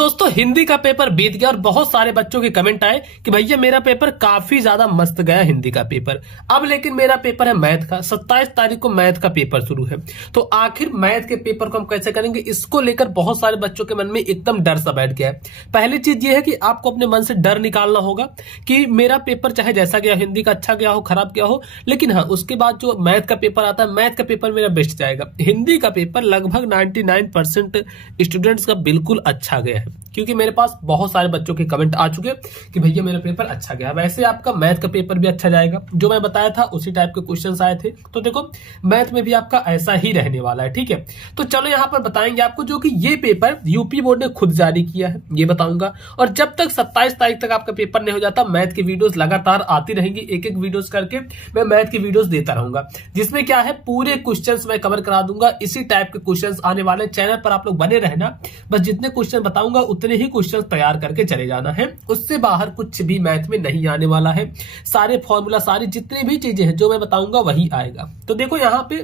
दोस्तों हिंदी का पेपर बीत गया और बहुत सारे बच्चों के कमेंट आए कि भैया मेरा पेपर काफी ज्यादा मस्त गया हिंदी का पेपर। अब लेकिन मेरा पेपर है मैथ का, 27 तारीख को मैथ का पेपर शुरू है। तो आखिर मैथ के पेपर को हम कैसे करेंगे, इसको लेकर बहुत सारे बच्चों के मन में एकदम डर सा बैठ गया है। पहली चीज ये है कि आपको अपने मन से डर निकालना होगा कि मेरा पेपर चाहे जैसा गया, हिंदी का अच्छा गया हो खराब गया हो, लेकिन हाँ उसके बाद जो मैथ का पेपर आता है, मैथ का पेपर मेरा बेस्ट जाएगा। हिंदी का पेपर लगभग 99% स्टूडेंट्स का बिल्कुल अच्छा गया है, क्योंकि मेरे पास बहुत सारे बच्चों के कमेंट आ चुके कि भैया मेरा पेपर अच्छा गया। वैसे आपका मैथ का पेपर भी अच्छा जाएगा, जो मैं बताया था उसी टाइप के क्वेश्चंस आए थे। तो देखो मैथ में भी आपका ऐसा ही रहने वाला है, ठीक है। तो चलो यहाँ पर बताएंगे आपको, जो कि ये पेपर यूपी बोर्ड ने खुद जारी किया है, ये बताऊंगा। और जब तक 27 तारीख तक आपका पेपर नहीं हो जाता, मैथ की वीडियोस लगातार आती रहेंगी, एक एक वीडियोस करके मैं मैथ की वीडियोस देता रहूंगा, जिसमें क्या है पूरे क्वेश्चंस मैं कवर करा दूंगा। इसी टाइप के क्वेश्चंस आने वाले चैनल पर, आप लोग बने रहना। बस जितने क्वेश्चन बताऊंगा उतने ही क्वेश्चन तैयार करके चले जाना है, उससे बाहर कुछ भी मैथ में नहीं आने वाला है। सारे फॉर्मूला, सारी जितनी भी चीजें हैं जो मैं बताऊंगा वही आएगा। तो देखो यहाँ पे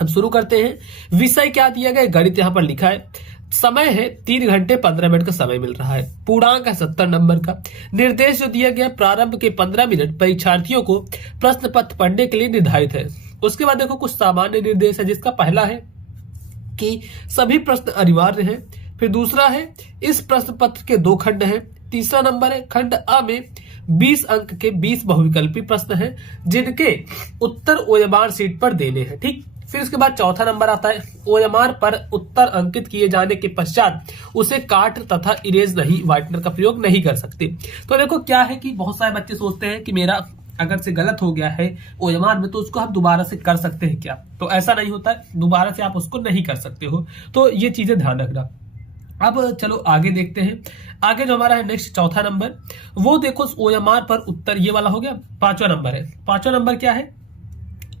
हम शुरू करते हैं। विषय क्या दिया गया, गणित यहाँ पर लिखा है। समय है 3 घंटे 15 मिनट का समय मिल रहा है। पूर्णांक है 70 नंबर का। निर्देश जो दिया गया, प्रारंभ के 15 मिनट परीक्षार्थियों को प्रश्न पत्र पढ़ने के लिए निर्धारित है। उसके बाद देखो कुछ सामान्य निर्देश है, जिसका पहला है कि सभी प्रश्न अनिवार्य हैं। फिर दूसरा है इस प्रश्न पत्र के 2 खंड हैं। तीसरा नंबर है खंड अ में 20 अंक के 20 बहुविकल्पी प्रश्न हैं, जिनके उत्तर ओएमआर शीट पर देने हैं, ठीक। फिर उसके बाद चौथा नंबर आता है ओएमआर पर उत्तर अंकित किए जाने के पश्चात उसे काट तथा इरेज नहीं, व्हाइटनर का प्रयोग नहीं कर सकते। तो देखो क्या है कि बहुत सारे बच्चे सोचते हैं कि मेरा अगर से गलत हो गया है ओएमआर में तो उसको हम दोबारा से कर सकते हैं क्या, तो ऐसा नहीं होता है, दोबारा से आप उसको नहीं कर सकते हो। तो ये चीजें ध्यान रखना। अब चलो आगे देखते हैं। आगे जो हमारा है नेक्स्ट चौथा नंबर, वो देखो ओएमआर पर उत्तर, ये वाला हो गया। पांचवा नंबर है, पांचवा नंबर क्या है,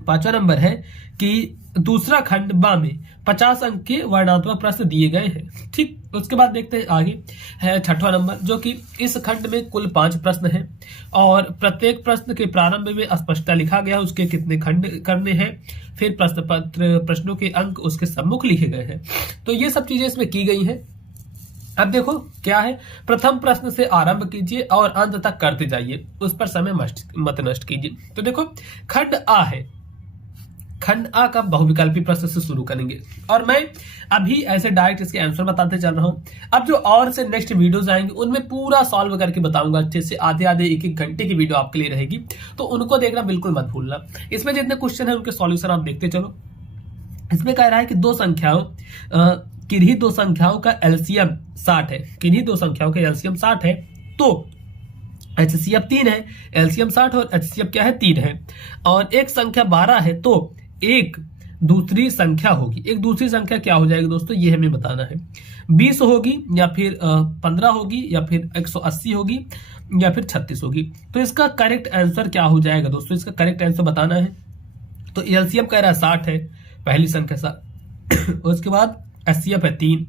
पांचवा नंबर है कि दूसरा खंड बा में 50 अंक के वर्णात्मक प्रश्न दिए गए हैं, ठीक। उसके बाद देखते हैं आगे है छठवां नंबर, जो कि इस खंड में कुल 5 प्रश्न हैं और प्रत्येक प्रश्न के प्रारंभ में स्पष्टता लिखा गया उसके कितने खंड करने हैं। फिर प्रश्न पत्र, प्रश्नों के अंक उसके सम्मुख लिखे गए हैं। तो ये सब चीजें इसमें की गई हैं। अब देखो क्या है, प्रथम प्रश्न से आरंभ कीजिए और अंत तक करते जाइए, उस पर समय मत नष्ट कीजिए। तो देखो खंड आ है, खंड आ का बहुविकल्पी प्रश्न से शुरू करेंगे और मैं अभी ऐसे डायरेक्ट इसके आंसर बताते चल रहा हूं। अब जो और से नेक्स्ट वीडियोस आएंगे उनमें पूरा सॉल्व करके बताऊंगा अच्छे से, आधे आधे 1-1 घंटे की वीडियो आपके लिए रहेगी, तो उनको देखना बिल्कुल मत भूलना। इसमें जितने क्वेश्चन है उनके सॉल्यूशन आप देखते चलो। इसमें कह रहा है कि किन्हीं दो संख्याओं का एलसीएम 60 है, किन्हीं दो संख्याओं का एलसीएम 60 है, तो एचसीएफ 3 है, एलसीएम 60 और एचसीएफ क्या है 3 है, और एक संख्या 12 है, तो एक दूसरी संख्या होगी। एक दूसरी संख्या क्या हो जाएगी दोस्तों, ये हमें बताना है। 20 होगी या फिर 15 होगी या फिर 180 होगी या फिर 36 होगी। तो इसका करेक्ट आंसर क्या हो जाएगा दोस्तों, इसका करेक्ट आंसर बताना है। तो एलसीएम कह रहा है 60 है, पहली संख्या 60 उसके बाद एचसीएफ है 3,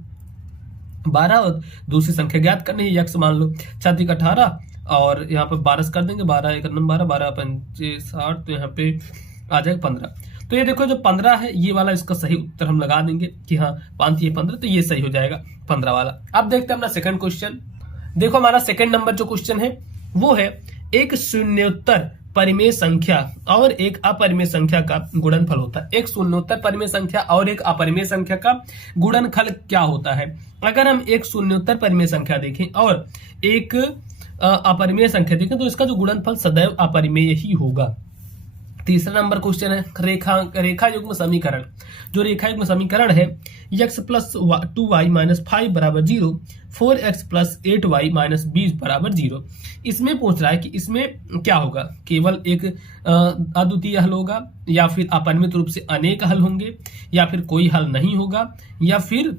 12 और दूसरी संख्या ज्ञात करनी है, यक्स मान लो 6 18 और यहाँ पे 12 कर देंगे, 12 1 12 12 5 60, तो यहाँ पे आ जाएगा 15। तो ये देखो जो 15 है ये वाला इसका सही उत्तर हम लगा देंगे कि हाँ 5 ये 15, तो ये सही हो जाएगा 15 वाला। अब देखते हैं अपना सेकंड क्वेश्चन। देखो हमारा सेकंड नंबर जो क्वेश्चन है वो है एक शून्योत्तर परिमेय संख्या और एक अपरिमेय संख्या का गुणनफल होता है। एक शून्योत्तर परिमेय संख्या और एक अपरिमेय संख्या का गुणनफल क्या होता है। अगर हम एक शून्योत्तर परिमेय संख्या देखें और एक अपरिमेय संख्या देखें तो इसका जो गुणनफल सदैव अपरिमेय ही होगा। तीसरा नंबर क्वेश्चन है रेखा युग्म समीकरण। जो रेखा युग्म समीकरण है x प्लस 2y माइनस 5 बराबर 0, 4x प्लस 8y माइनस 20 बराबर 0। इसमें पूछ रहा है कि इसमें क्या होगा, केवल एक अद्वितीय हल होगा या फिर अपरिमित रूप से अनेक हल होंगे या फिर कोई हल नहीं होगा या फिर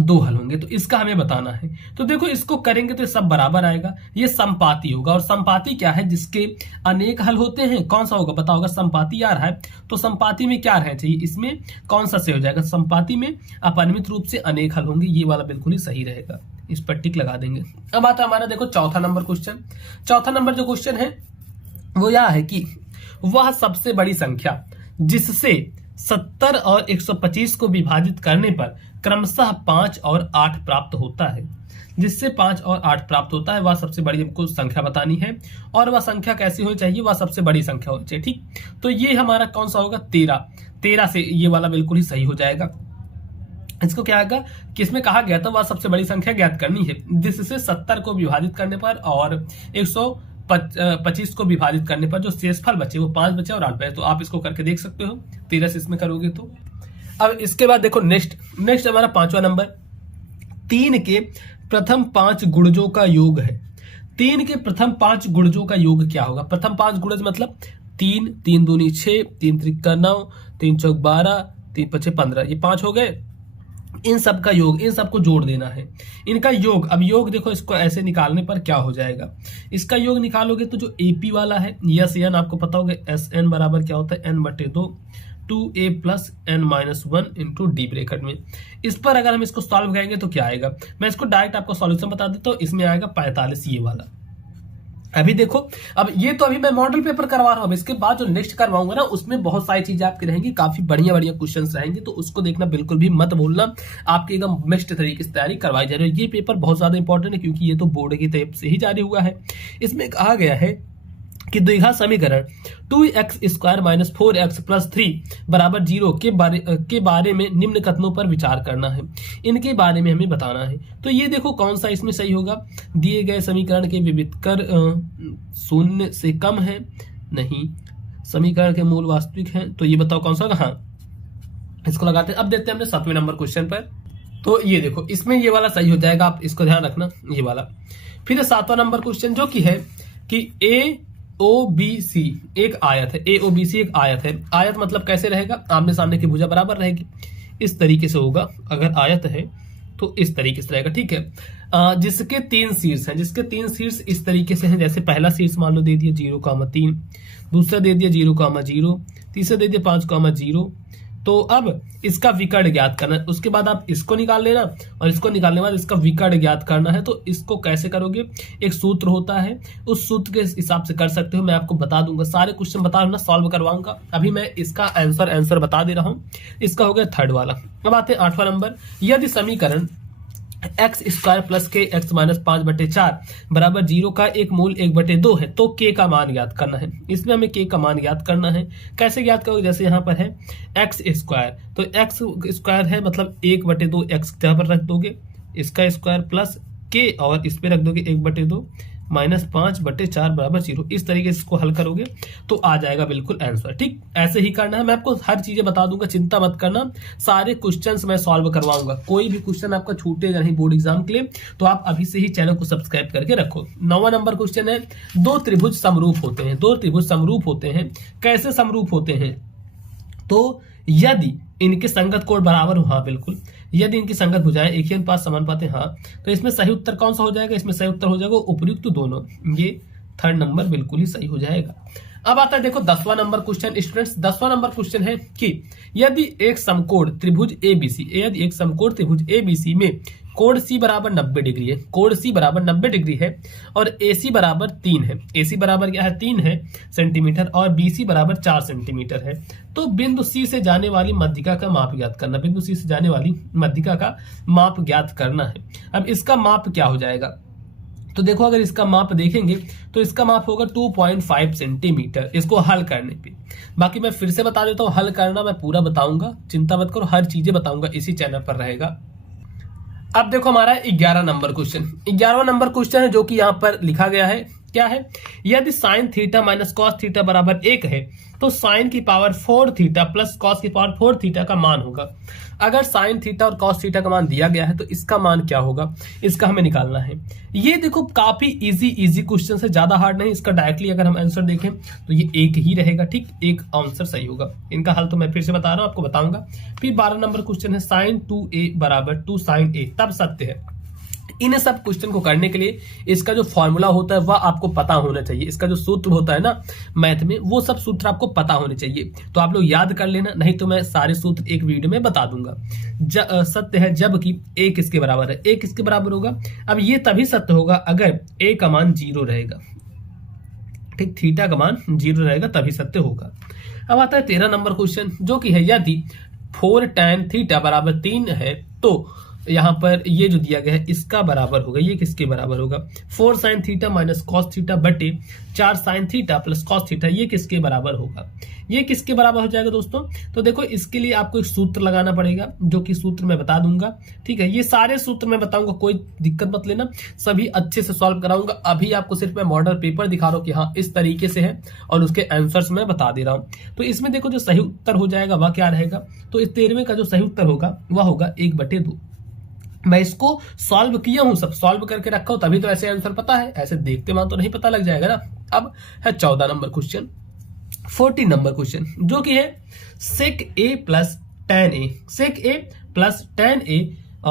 2 हल होंगे। तो इसका हमें बताना है। तो देखो इसको करेंगे तो सब बराबर आएगा, ये संपाती होगा। और संपाती क्या है, जिसके अनेक हल होते हैं, कौन सा होगा बताओगा, संपाती आ रहा है तो संपाती में क्या रहना चाहिए, इसमें कौन सा से हो जाएगा, संपाती में अपरिमित रूप से अनेक हल होंगे, ये वाला बिल्कुल ही सही रहेगा, इस पर टिक लगा देंगे। अब आता है हमारा देखो चौथा नंबर क्वेश्चन। चौथा नंबर जो क्वेश्चन है वो यह है कि वह सबसे बड़ी संख्या जिससे 70 और 125 को विभाजित करने पर क्रमशः 5 और 8 प्राप्त होता है। जिससे 5 और 8 प्राप्त होता है वह सबसे बड़ी हमको संख्या बतानी है, और वह संख्या कैसी होनी चाहिए, वह सबसे बड़ी संख्या होनी चाहिए। ठीक, तो ये हमारा कौन सा होगा, 13 से ये वाला बिल्कुल ही सही हो जाएगा। इसको क्या आएगा, किसमें कहा गया था वह सबसे बड़ी संख्या ज्ञात करनी है, जिससे 70 को विभाजित करने पर और 125 को विभाजित करने पर जो शेषफल बचे वो 5 बचे और 8 बचे। तो आप इसको करके देख सकते हो, 13 से इसमें करोगे तो। अब इसके बाद देखो नेक्स्ट हमारा 5वां नंबर, 3 के प्रथम 5 गुणजों का योग है। 3 के प्रथम 5 गुणजों का योग क्या होगा, प्रथम 5 गुणज मतलब 3, 3 दूनी 6, 3 त्रिका 9, 3 चौक 12, 3 पचे 15, ये 5 हो गए। इन सब का योग, इन सबको जोड़ देना है, इनका योग। अब योग देखो, इसको ऐसे निकालने पर क्या हो जाएगा, इसका योग निकालोगे तो जो एपी वाला है यस एन, आपको पता होगा एस एन बराबर क्या होता है, n/2 2a plus n-1 into D bracket में। इस पर अगर हम इसको सॉल्व करेंगे तो क्या आएगा, मैं इसको डायरेक्ट आपको सॉल्यूशन बता देता हूँ। इसमें आएगा 45 ये वाला। अभी देखो, अब ये तो अभी मैं मॉडल पेपर करवा रहा हूँ, इसके बाद जो नेक्स्ट करवाऊंगा ना उसमें बहुत सारी चीजें आपकी रहेंगी, काफी बढ़िया बढ़िया क्वेश्चंस रहेंगे, तो उसको देखना बिल्कुल भी मत भूलना। आपकी एकदम बेस्ट तरीके से तैयारी करवाई जा रही है। ये पेपर बहुत ज्यादा इंपॉर्टेंट है क्योंकि ये तो बोर्ड की तरफ से ही जारी हुआ है। इसमें कहा गया है कि द्विघात समीकरण 2x² माइनस 4x प्लस 3 बराबर 0 के बारे में निम्न कथनों पर विचार करना है, इनके बारे में हमें बताना है। तो ये देखो कौन सा इसमें सही होगा, दिए गए समीकरण के विविधकर 0 से कम है, नहीं, समीकरण के मूल वास्तविक हैं, तो ये बताओ कौन सा होगा। हाँ, इसको लगाते हैं। अब देखते हैं हमने 7वें नंबर क्वेश्चन पर। तो ये देखो इसमें ये वाला सही हो जाएगा, आप इसको ध्यान रखना, ये वाला। फिर 7वां नंबर क्वेश्चन जो कि है कि AOBC एक आयत है, AOBC एक आयत है। आयत मतलब कैसे रहेगा, आमने सामने की भुजा बराबर रहेगी, इस तरीके से होगा। अगर आयत है तो इस तरीके से रहेगा, ठीक है। जिसके 3 शीर्ष हैं, जिसके 3 शीर्ष इस तरीके से हैं, जैसे पहला शीर्ष मान लो दे दिया 0,3, दूसरा दे दिया 0,0, तीसरा दे दिया 5,0। तो अब इसका विकर्ण ज्ञात करना है, उसके बाद आप इसको निकाल लेना और इसको निकालने के बाद इसका विकर्ण ज्ञात करना है। तो इसको कैसे करोगे, एक सूत्र होता है, उस सूत्र के हिसाब से कर सकते हो। मैं आपको बता दूंगा, सारे क्वेश्चन बता दूंगा, सॉल्व करवाऊंगा। अभी मैं इसका आंसर बता दे रहा हूं। इसका हो गया 3rd वाला। अब आते हैं 8वां नंबर, यदि समीकरण x² प्लस के x माइनस 5/4 बराबर 0 का एक मूल 1/2 है तो k का मान ज्ञात करना है। इसमें हमें k का मान ज्ञात करना है। कैसे ज्ञात करोगे, जैसे यहाँ पर है x², तो x² है मतलब 1/2 x यहाँ पर रख दोगे, इसका स्क्वायर प्लस k और इस पे रख दोगे 1/2 माइनस 5/4 बराबर 0। इस तरीके से इसको हल करोगे तो आ जाएगा बिल्कुल आंसर। ठीक, ऐसे ही करना है। मैं आपको हर चीजें बता दूंगा, चिंता मत करना, सारे क्वेश्चंस मैं सॉल्व करवाऊंगा। कोई भी क्वेश्चन आपका छूटेगा नहीं बोर्ड एग्जाम के लिए, तो आप अभी से ही चैनल को सब्सक्राइब करके रखो। 9वां नंबर क्वेश्चन है, 2 त्रिभुज समरूप होते हैं। 2 त्रिभुज समरूप होते हैं, कैसे समरूप होते हैं, तो यदि इनके संगत कोण बराबर हो, हाँ बिल्कुल, यदि इनकी संगत भुजाएं एक ही अनुपात समानुपाती, हाँ, तो इसमें सही उत्तर कौन सा हो जाएगा, इसमें सही उत्तर हो जाएगा उपयुक्त दोनों। ये 3rd नंबर बिल्कुल ही सही हो जाएगा। अब आता है देखो 10वां नंबर क्वेश्चन स्टूडेंट्स। 10वां नंबर क्वेश्चन है कि यदि एक समकोण त्रिभुज ABC, यदि एक समकोण त्रिभुज ABC में कोण C बराबर 90 डिग्री है, कोण C बराबर 90 डिग्री है और AC बराबर 3 है, AC बराबर क्या है 3 है सेंटीमीटर और BC बराबर 4 सेंटीमीटर है, तो बिंदु C से जाने वाली मध्यिका का माप ज्ञात करना। बिंदु C से जाने वाली मध्यिका का माप ज्ञात करना है। अब इसका माप क्या हो जाएगा, तो देखो अगर इसका माप देखेंगे तो इसका माप होगा 2.5 सेंटीमीटर इसको हल करने पे। बाकी मैं फिर से बता देता हूँ, हल करना मैं पूरा बताऊंगा, चिंता मत करो, हर चीजें बताऊंगा, इसी चैनल पर रहेगा। अब देखो हमारा 11 नंबर क्वेश्चन। 11वां नंबर क्वेश्चन है जो कि यहाँ पर लिखा गया है, क्या है, यदि sine theta minus cos theta बराबर 1 है तो साइन की पावर 4 थीटा प्लस कॉस की पावर 4 थीटा का मान होगा। अगर साइन थीटा और कॉस थीटा का मान दिया गया है तो इसका मान क्या होगा, इसका हमें निकालना है। ये देखो काफी इजी क्वेश्चन है, ज्यादा हार्ड नहीं। इसका डायरेक्टली अगर हम आंसर देखें तो ये एक ही रहेगा, ठीक, एक आंसर सही होगा। इनका हल तो मैं फिर से बता रहा हूं, आपको बताऊंगा। फिर 12 नंबर क्वेश्चन है, साइन 2a बराबर 2 साइन a तब सत्य है। इन सब क्वेश्चन को करने के लिए इसका जो फॉर्मूला होता है वह आपको पता होना चाहिए। इसका जो सूत्र होता है ना मैथ में, वो सब सूत्र आपको पता होने चाहिए, तो आप लोग याद कर लेना, नहीं तो मैं सारे सूत्र एक वीडियो में बता दूंगा। सत्य है जबकि a किसके बराबर है, a किसके बराबर होगा। अब ये तभी सत्य होगा अगर a का मान 0 रहेगा, ठीक, थीटा का मान 0 रहेगा तभी सत्य होगा। अब आता है 13 नंबर क्वेश्चन जो कि है, यदि 4 tan थीटा बराबर 3 है तो यहाँ पर ये जो दिया गया है इसका बराबर होगा, ये किसके बराबर होगा, 4 sin theta minus cos theta बटे 4 sin theta plus cos theta, ये किसके बराबर होगा, ये किसके बराबर हो जाएगा दोस्तों। तो देखो इसके लिए आपको एक सूत्र लगाना पड़ेगा, जो कि सूत्र मैं बता दूंगा, ठीक है। ये सारे सूत्र मैं बताऊंगा, कोई दिक्कत मत लेना, सभी अच्छे से सॉल्व कराऊंगा। अभी आपको सिर्फ मैं मॉडल पेपर दिखा रहा हूँ कि हाँ इस तरीके से है, और उसके आंसर्स मैं बता दे रहा हूँ। तो इसमें देखो जो सही उत्तर हो जाएगा वह क्या रहेगा, तो इस 13वें का जो सही उत्तर होगा वह होगा 1/2। मैं इसको सॉल्व किया हूं, सब सॉल्व करके रखा हूं, तभी तो ऐसे आंसर पता है, ऐसे देखते वहां तो नहीं पता लग जाएगा ना। अब है 14 नंबर क्वेश्चन, 14 नंबर क्वेश्चन, जो कि है sec a plus tan a, sec a plus tan a,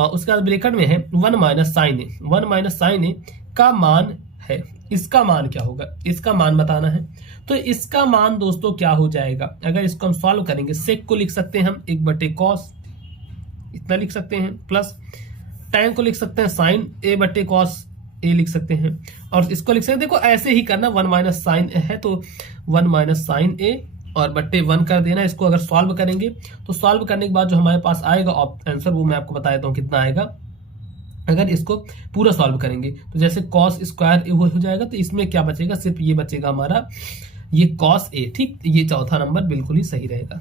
उसके बाद ब्रैकेट में है 1 माइनस साइन ए, 1 माइनस साइन ए का मान है, इसका मान क्या होगा, इसका मान बताना है। तो इसका मान दोस्तों क्या हो जाएगा, अगर इसको हम सॉल्व करेंगे, sec को लिख सकते हैं हम 1/cos, इतना लिख सकते हैं, प्लस tan को लिख सकते हैं sin a/cos a लिख सकते हैं, और इसको लिख सकते हैं, देखो ऐसे ही करना, 1 माइनस साइन है तो 1 माइनस साइन ए और बट्टे 1 कर देना। इसको अगर सॉल्व करेंगे तो सॉल्व करने के बाद जो हमारे पास आएगा आंसर, वो मैं आपको बता देता हूँ कितना आएगा। अगर इसको पूरा सॉल्व करेंगे तो जैसे cos स्क्वायर हो जाएगा, तो इसमें क्या बचेगा, सिर्फ ये बचेगा हमारा ये cos a, ठीक। ये चौथा नंबर बिल्कुल ही सही रहेगा।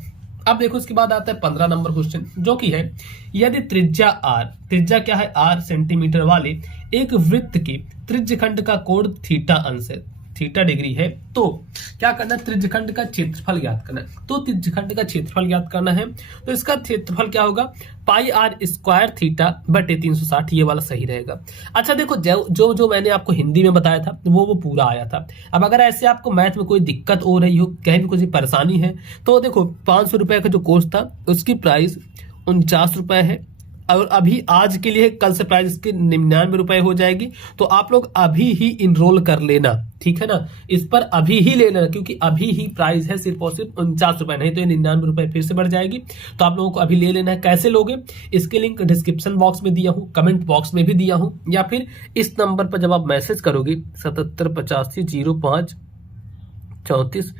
अब देखो इसके बाद आता है 15 नंबर क्वेश्चन, जो कि है यदि त्रिज्या r, त्रिज्या क्या है r सेंटीमीटर वाले एक वृत्त के त्रिज्यखंड का कोण थीटा अंश है, थीटा डिग्री है, तो क्या करना है, त्रिज्यखंड का क्षेत्रफल ज्ञात करना है। तो त्रिज्यखंड का क्षेत्रफल ज्ञात करना है, तो इसका क्षेत्रफल क्या होगा, पाई r स्क्वायर थीटा बटे 360, ये वाला सही रहेगा। अच्छा देखो जो जो मैंने आपको हिंदी में बताया था वो पूरा आया था। अब अगर ऐसे आपको मैथ में कोई दिक्कत हो रही हो, कहीं भी कोई परेशानी है, तो देखो 500 रुपए का जो कोर्स था उसकी प्राइस 49 रुपए है, और अभी आज के लिए, कल से प्राइस इसकी 99 रुपए हो जाएगी। तो आप लोग अभी ही इनरोल कर लेना, ठीक है ना, इस पर अभी ही ले लेना, क्योंकि अभी ही प्राइस है सिर्फ और सिर्फ 49 रुपए, नहीं तो ये 99 रुपए फिर से बढ़ जाएगी। तो आप लोगों को अभी ले लेना है। कैसे लोगे, इसके लिंक डिस्क्रिप्शन बॉक्स में दिया हूँ, कमेंट बॉक्स में भी दिया हूँ, या फिर इस नंबर पर जब आप मैसेज करोगे 7785053485,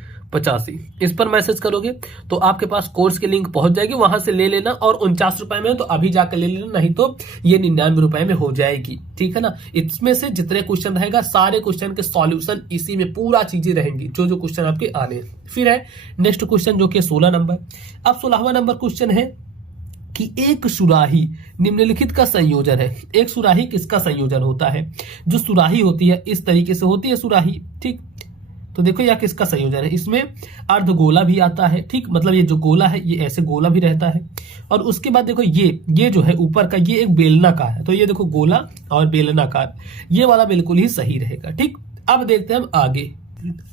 इस पर मैसेज करोगे तो आपके पास कोर्स की लिंक पहुंच जाएगी, वहां से ले लेना। और 49 रुपए में तो अभी जाकर ले लेना, नहीं तो ये 99 रुपए में हो जाएगी, ठीक है ना। इसमें से जितने क्वेश्चन रहेगा सारे क्वेश्चन के सॉल्यूशन इसी में पूरा चीजें रहेंगी, जो जो क्वेश्चन आपके आने हैं। फिर है नेक्स्ट क्वेश्चन, जो कि 16 नंबर। अब 16वां नंबर क्वेश्चन है कि एक सुराही निम्नलिखित का संयोजन है। एक सुराही किसका संयोजन होता है, जो सुराही होती है इस तरीके से होती है सुराही, ठीक। तो देखो यह किसका संयोजन है, इसमें अर्धगोला भी आता है, ठीक, मतलब ये जो गोला है ये ऐसे गोला भी रहता है। और उसके बाद देखो ये जो है ऊपर का, ये एक बेलनाकार है, तो ये देखो गोला और बेलनाकार, ये वाला बिल्कुल ही सही रहेगा, ठीक। अब देखते हैं हम आगे।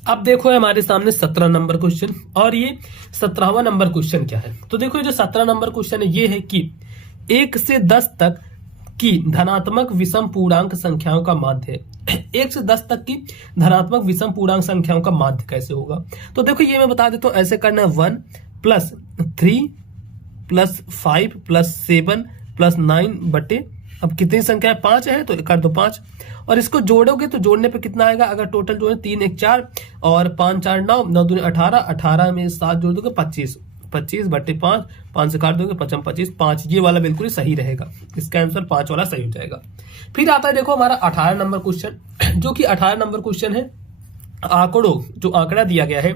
अब देखो हमारे सामने 17 नंबर क्वेश्चन, और ये 17वां नंबर क्वेश्चन क्या है। तो देखो जो 17 नंबर क्वेश्चन है ये है कि 1 से 10 तक की धनात्मक विषम पूर्णांक संख्याओं का माध्य है। 1 से 10 तक की धनात्मक विषम पूर्णांक संख्याओं का माध्य कैसे होगा। तो देखो ये मैं बता देता हूं, ऐसे करना है 1 + 3 + 5 + 7 + 9 बटे, अब कितनी संख्या है, 5 है तो कर दो 5, और इसको जोड़ोगे तो जोड़ने पे कितना आएगा, अगर टोटल जो है 3 1 4 और 5 4 9, 9 दूनी 18, 18 में 7 जोड़ दोगे 25, 25 बटे 5, 5 से काट दोगे 55 25, 5, ये वाला बिल्कुल ही सही रहेगा, इसका आंसर 5 वाला सही हो जाएगा। फिर आता है देखो हमारा 18 नंबर क्वेश्चन, जो कि 18 नंबर क्वेश्चन है आंकड़ों, जो आंकड़ा दिया गया है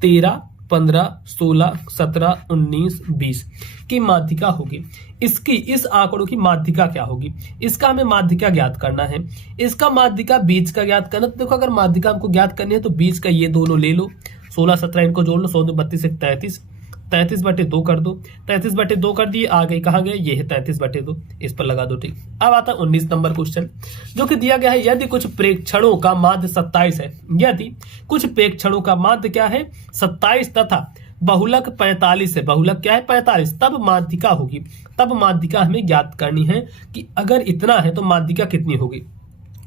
13 15 16 17 19 20 की माध्यिका होगी। इसकी, इस आंकड़ों की माध्यिका क्या होगी, इसका हमें माध्यिका ज्ञात करना है। इसका माध्यिका बीज का ज्ञात करना, तो देखो अगर माध्यिका हमको ज्ञात करनी है तो बीज का ये दोनों ले लो, 16 17 इनको जोड़ लो, 100 32 33, 33 बटे 2 कर दो, 33 बटे 2 कर दिए, आ गए कहाँ गए, ये है 33 बटे 2, इस पर लगा दो, ठीक। अब आता है 19 नंबर क्वेश्चन, जो कि दिया गया है यदि कुछ प्रेक्षणों का माध्य 27 है, यदि कुछ प्रेक्षणों का माध्य क्या है 27 तथा बहुलक 45 है, बहुलक क्या है 45, तब माध्यिका होगी। तब माध्यिका हमें ज्ञात करनी है कि अगर इतना है तो माध्यिका कितनी होगी।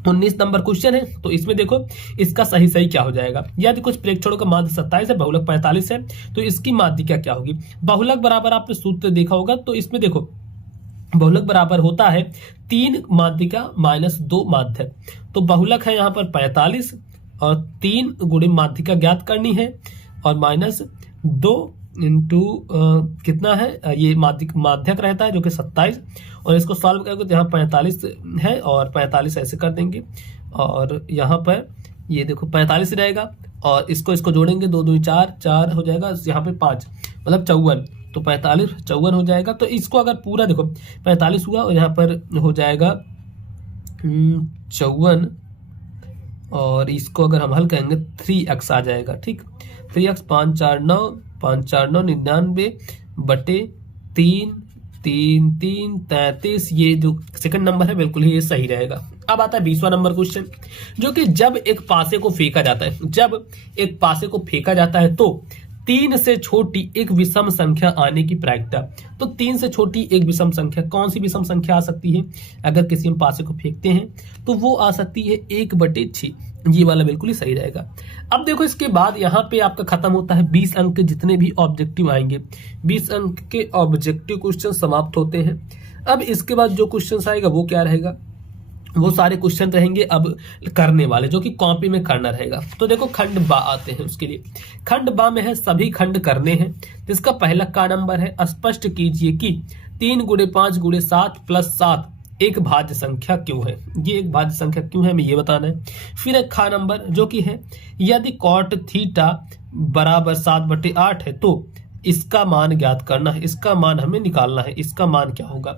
19 नंबर क्वेश्चन है, तो इसमें देखो इसका सही सही क्या हो जाएगा, यदि कुछ प्रेक्षणों का माध्य 27 है, बहुलक 45 है, तो इसकी माध्यिका क्या होगी। बहुलक बराबर आपने सूत्र देखा होगा, तो इसमें देखो बहुलक बराबर होता है 3 माध्यिका माइनस 2 माध्यक, तो बहुलक है यहाँ पर 45 और 3 गुणे माध्यिका ज्ञात करनी है, और माइनस 2 इंटू कितना है, ये माध्यक रहता है जो कि 27, और इसको सॉल्व करोगे तो यहाँ 45 है और 45 ऐसे कर देंगे, और यहाँ पर ये देखो 45 रहेगा, और इसको जोड़ेंगे, 2 2 4 4 हो जाएगा, यहाँ पे 5 मतलब 54, तो 45 54 हो जाएगा। तो इसको अगर पूरा देखो 45 हुआ और यहाँ पर हो जाएगा 54, और इसको अगर हम हल करेंगे 3x आ जाएगा। ठीक, 3x 5 4 9 5 4 9 99 बटे 3 3 3 33, ये जो सेकंड नंबर है बिल्कुल ही ये सही रहेगा। अब आता है 20वां नंबर क्वेश्चन, जो कि जब एक पासे को फेंका जाता है, जब एक पासे को फेंका जाता है तो 3 से छोटी एक विषम संख्या आने की प्रायिकता। तो 3 से छोटी एक विषम संख्या, कौन सी विषम संख्या आ सकती है अगर किसी हम पासे को फेंकते हैं, तो वो आ सकती है 1/6। ये वाला बिल्कुल ही सही रहेगा। अब देखो इसके बाद यहाँ पे आपका खत्म होता है 20 अंक के जितने भी ऑब्जेक्टिव आएंगे, 20 अंक के ऑब्जेक्टिव क्वेश्चन समाप्त होते हैं। अब इसके बाद जो क्वेश्चन आएगा वो क्या रहेगा, वो सारे क्वेश्चन रहेंगे अब करने वाले, जो कि कॉपी में करना रहेगा। तो देखो खंड बा आते हैं, उसके लिए खंड बा में है सभी खंड करने हैं। तो इसका पहला का नंबर है, स्पष्ट कीजिए कि 3 × 5 × 7 + 7 एक भाज्य संख्या क्यों है। ये एक भाज्य संख्या क्यों है हमें ये बताना है। फिर एक खा नंबर जो कि है, यदि कॉट थीटा बराबर 7/8 है तो इसका मान ज्ञात करना है, इसका मान हमें निकालना है, इसका मान क्या होगा।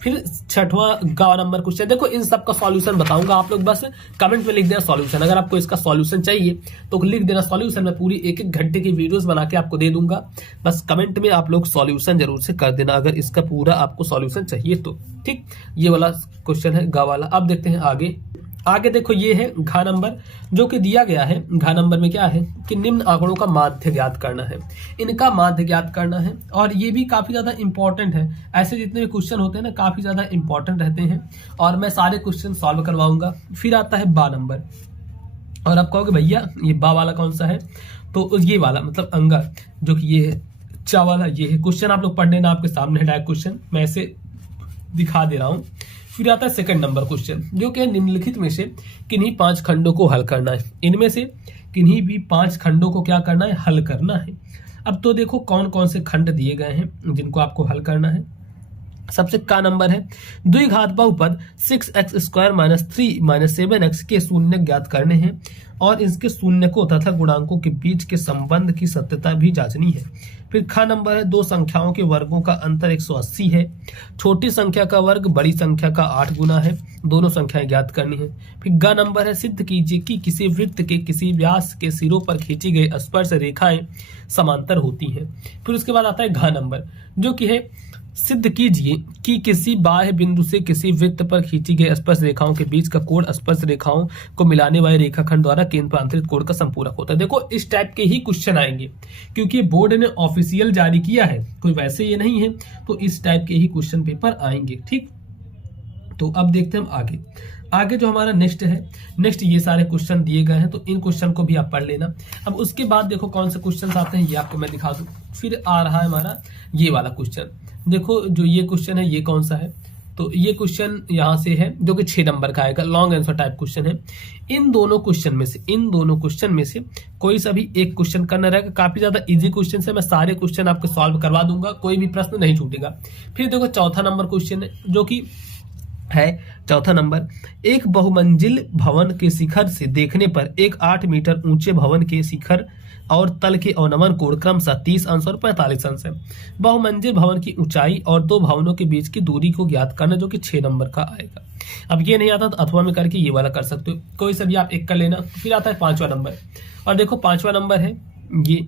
फिर 6वां गा नंबर क्वेश्चन, देखो इन सब का सॉल्यूशन बताऊंगा, आप लोग बस कमेंट में लिख देना सॉल्यूशन। अगर आपको इसका सॉल्यूशन चाहिए तो लिख देना सॉल्यूशन, मैं पूरी 1-1 घंटे की वीडियोस बना के आपको दे दूंगा, बस कमेंट में आप लोग सॉल्यूशन जरूर से कर देना अगर इसका पूरा आपको सॉल्यूशन चाहिए तो। ठीक, ये वाला क्वेश्चन है गा वाला। अब देखते हैं आगे देखो ये है घा नंबर, जो कि दिया गया है। घा नंबर में क्या है कि निम्न आंकड़ों का माध्य ज्ञात करना है, इनका माध्य ज्ञात करना है, और ये भी काफी ज्यादा इंपॉर्टेंट है। ऐसे जितने भी क्वेश्चन होते हैं ना काफी ज्यादा इंपॉर्टेंट रहते हैं, और मैं सारे क्वेश्चन सॉल्व करवाऊंगा। फिर आता है बा नंबर, और आप कहोगे भैया ये बा वाला कौन सा है, तो ये वाला मतलब अंगा, जो कि ये है चा वाला, ये है क्वेश्चन। आप लोग पढ़ लेना, आपके सामने है डायरेक्ट क्वेश्चन, मैं ऐसे दिखा दे रहा हूँ। फिर आता है सेकंड नंबर क्वेश्चन, जो कि निम्नलिखित में से किन्हीं 5 खंडों को हल करना है। इनमें से किन्हीं भी 5 खंडों को क्या करना है, हल करना है। अब तो देखो कौन कौन से खंड दिए गए हैं जिनको आपको हल करना है। सबसे का नंबर है, द्विघात बहुपद 6x² - 3 - 7x के शून्य ज्ञात करने हैं, और इसके शून्य को तथा गुणांकों के बीच के संबंध की सत्यता भी जांचनी है। फिर खा नंबर है, 2 संख्याओं के वर्गों का अंतर 180 है, छोटी संख्या का वर्ग बड़ी संख्या का 8 गुना है, दोनों संख्याएं ज्ञात करनी है। फिर ग नंबर है, सिद्ध कीजिए कि किसी वृत्त के किसी व्यास के सिरों पर खींची गई स्पर्श रेखाएं समांतर होती हैं। फिर उसके बाद आता है घ नंबर, जो कि है, सिद्ध कीजिए कि किसी बाह्य बिंदु से किसी वृत्त पर खींची गई स्पर्श रेखाओं के बीच का कोण स्पर्श रेखाओं को मिलाने वाले रेखाखंड द्वारा केंद्र पर अंतरित कोण का संपूरक होता है। देखो इस टाइप के ही क्वेश्चन आएंगे, क्योंकि बोर्ड ने ऑफिशियल जारी किया है, कोई वैसे ये नहीं है, तो इस टाइप के ही क्वेश्चन पेपर आएंगे। ठीक, तो अब देखते हैं हम आगे जो हमारा नेक्स्ट ये सारे क्वेश्चन दिए गए हैं, तो इन क्वेश्चन को भी आप पढ़ लेना। अब उसके बाद देखो कौन से क्वेश्चन आते हैं ये आपको मैं दिखा दूं। फिर आ रहा है हमारा ये वाला क्वेश्चन, देखो जो ये क्वेश्चन है ये कौन सा है, तो ये क्वेश्चन यहाँ से है जो कि 6 नंबर का आएगा, लॉन्ग आंसर टाइप क्वेश्चन है। इन दोनों क्वेश्चन में से कोई सा भी एक क्वेश्चन करना रहेगा। काफी ज्यादा इजी क्वेश्चन है, मैं सारे क्वेश्चन आपके सॉल्व करवा दूंगा, कोई भी प्रश्न नहीं छूटेगा। फिर देखो चौथा नंबर क्वेश्चन है, जो कि है चौथा नंबर, एक बहुमंजिल भवन के शिखर से देखने पर एक 8 मीटर ऊंचे भवन के शिखर और तल के अवनमन कोण क्रमशः 30 अंश और 45 अंश है। बहुमंजिल भवन की ऊंचाई और 2 भवनों के बीच की दूरी को ज्ञात करना, जो कि 6 नंबर का आएगा। अब ये नहीं आता तो अथवा में करके ये वाला कर सकते हो, कोई सा भी आप एक कर लेना। फिर आता है 5वां नंबर, और देखो 5वां नंबर है ये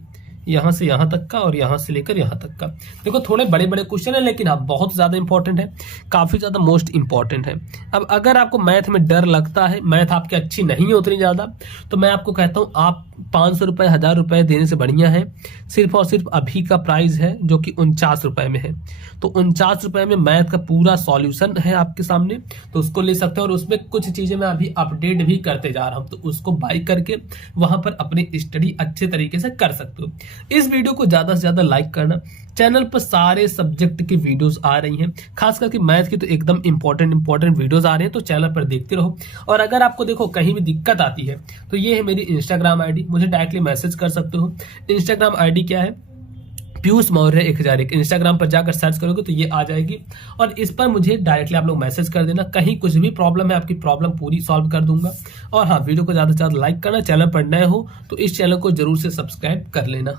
यहाँ से यहाँ तक का और यहाँ से लेकर यहाँ तक का। देखो थोड़े बड़े बड़े क्वेश्चन है, लेकिन आप बहुत ज्यादा इंपॉर्टेंट है, काफी ज्यादा मोस्ट इंपॉर्टेंट है। अब अगर आपको मैथ में डर लगता है, मैथ आपकी अच्छी नहीं है उतनी ज्यादा, तो मैं आपको कहता हूँ आप 500 रुपए 1000 रुपए देने से बढ़िया है। सिर्फ और सिर्फ अभी का प्राइस है जो कि 49 रुपए में है, तो 49 रुपए में मैथ का पूरा सॉल्यूशन है आपके सामने, तो उसको ले सकते हैं। और उसमें कुछ चीजें मैं अभी अपडेट भी करते जा रहा हूँ, तो उसको बाय करके वहां पर अपनी स्टडी अच्छे तरीके से कर सकते हो। इस वीडियो को ज्यादा से ज्यादा लाइक करना। चैनल पर सारे सब्जेक्ट की वीडियोस आ रही हैं, खास करके मैथ की तो एकदम इंपॉर्टेंट वीडियोस आ रहे हैं, तो चैनल पर देखते रहो। और अगर आपको देखो कहीं भी दिक्कत आती है तो ये है मेरी इंस्टाग्राम आईडी, मुझे डायरेक्टली मैसेज कर सकते हो। इंस्टाग्राम आईडी क्या है, पीयूष मौर्य 1001 इंस्टाग्राम पर जाकर सर्च करोगे तो ये आ जाएगी, और इस पर मुझे डायरेक्टली आप लोग मैसेज कर देना। कहीं कुछ भी प्रॉब्लम है, आपकी प्रॉब्लम पूरी सॉल्व कर दूंगा। और हाँ, वीडियो को ज्यादा से ज्यादा लाइक करना, चैनल पर नए हो तो इस चैनल को जरूर से सब्सक्राइब कर लेना।